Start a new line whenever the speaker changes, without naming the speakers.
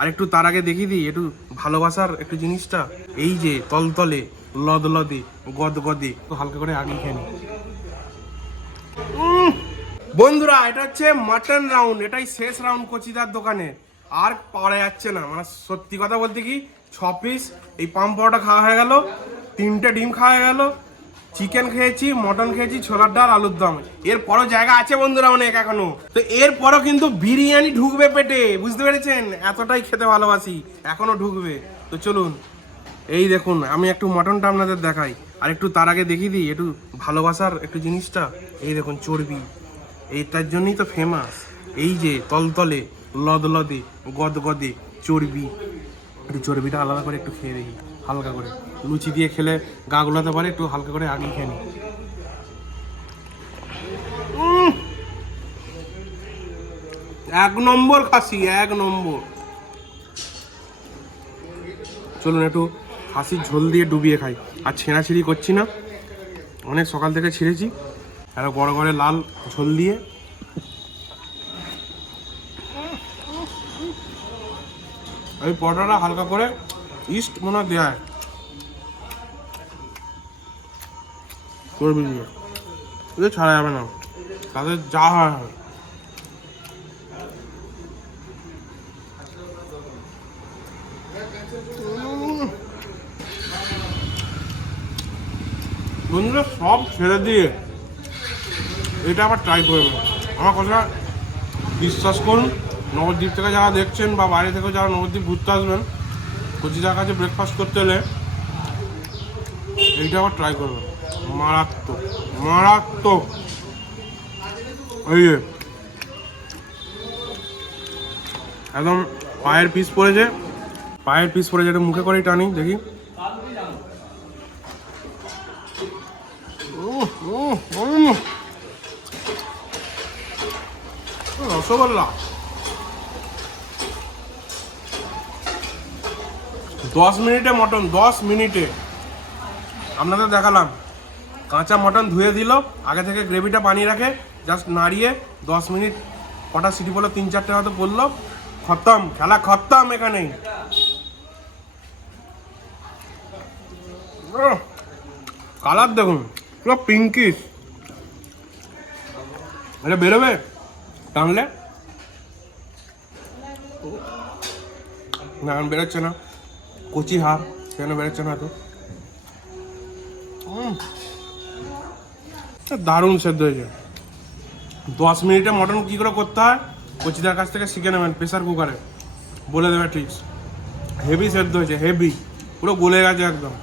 আর একটু তার আগে দেখিয়ে দিই, একটু ভালোবাসার একটু জিনিসটা। এই যে তলতলে লদ লদে গদ গদে তো হালকা করে আগে খেয়ে বন্ধুরা, এটা হচ্ছে মাটন রাউন্ড এটাই শেষ রাউন্ড কচিদার দোকানে। আর পাওয়া যাচ্ছে না মানে সত্যি কথা বলতে কি, ছ পিস এই পাম পাওয়াটা খাওয়া হয়ে গেল, তিনটে ডিম খাওয়া হয়ে গেল চিকেন খেয়েছি মটন খেয়েছি, ছোলার ডাল, আলুর দম। এরপরও জায়গা আছে বন্ধুরা অনেক এখনও। তো এরপরও কিন্তু বিরিয়ানি ঢুকবে পেটে, বুঝতে পেরেছেন? এতটাই খেতে ভালোবাসি, এখনও ঢুকবে। তো চলুন, এই দেখুন, আমি একটু মটনটা আপনাদের দেখাই। আর একটু তার আগে দেখিয়ে দিই, একটু ভালোবাসার একটু জিনিসটা। এই দেখুন, চর্বি। এইটার জন্যই তো ফেমাস এই যে তলতলে লদ লদে গদ গদে চর্বি। একটু চর্বিটা আলাদা করে একটু খেয়ে দেখি হালকা করে। লুচি দিয়ে খেলে গা গুলাতে পারে, একটু হালকা করে আগে খেয়ে নিই! এক নম্বর খাসি, এক নম্বর। চলুন একটু খাসির ঝোল দিয়ে ডুবিয়ে খাই। আর ছেঁড়াছিঁড়ি করছি না। অনেক সকাল থেকে ছিঁড়েছি। আর বড় করে লাল ঝোল দিয়ে ওই পরোটাটা হালকা করে ইস্ট মনে হয় দিয়ে এটা ছাড়া যাবে না। তাদের যা হয় হয়। বন্ধুরা, সব ছেড়ে দিয়ে এটা আবার ট্রাই করবে আমার কথা বিশ্বাস করুন। নবদ্বীপ থেকে যারা দেখছেন বা বাইরে থেকে যারা নবদ্বীপ ঘুরতে আসবেন, কচিদার কাছে ব্রেকফাস্ট করতে এলে এইটা আবার ট্রাই করবেন। মারাত্মক মারাত্মক। ওই একদম পায়ের পিস পড়েছে পায়ের পিস পড়েছে এটা মুখে করেই টানি, দেখি। রসগোল্লা। দশ মিনিটে মটন, দশ মিনিটে। আপনাদের দেখালাম। কাঁচা মটন ধুয়ে দিল, আগে থেকে গ্রেভিটা বানিয়ে রাখে জাস্ট নাড়িয়ে দশ মিনিট, কটা সিটি বলে তিন চারটে হয়তো পড়ল। খতম, খেলা খতম এখানেই। কালার দেখুন, পুরো পিঙ্কিশ এটা বেরোবে? টানলে? না, বেরোচ্ছে না। কচি হার সেখানে বেড়েছে না তো। দারুণ সেদ্ধ হয়েছে দশ মিনিটে মটন কী করে করতে হয় কচিদার কাছ থেকে শিখে নেবেন প্রেশার কুকারে বলে দেবে ট্রিক্স হেভি সেদ্ধ হয়েছে হেভি পুরো গলে গেছে একদম।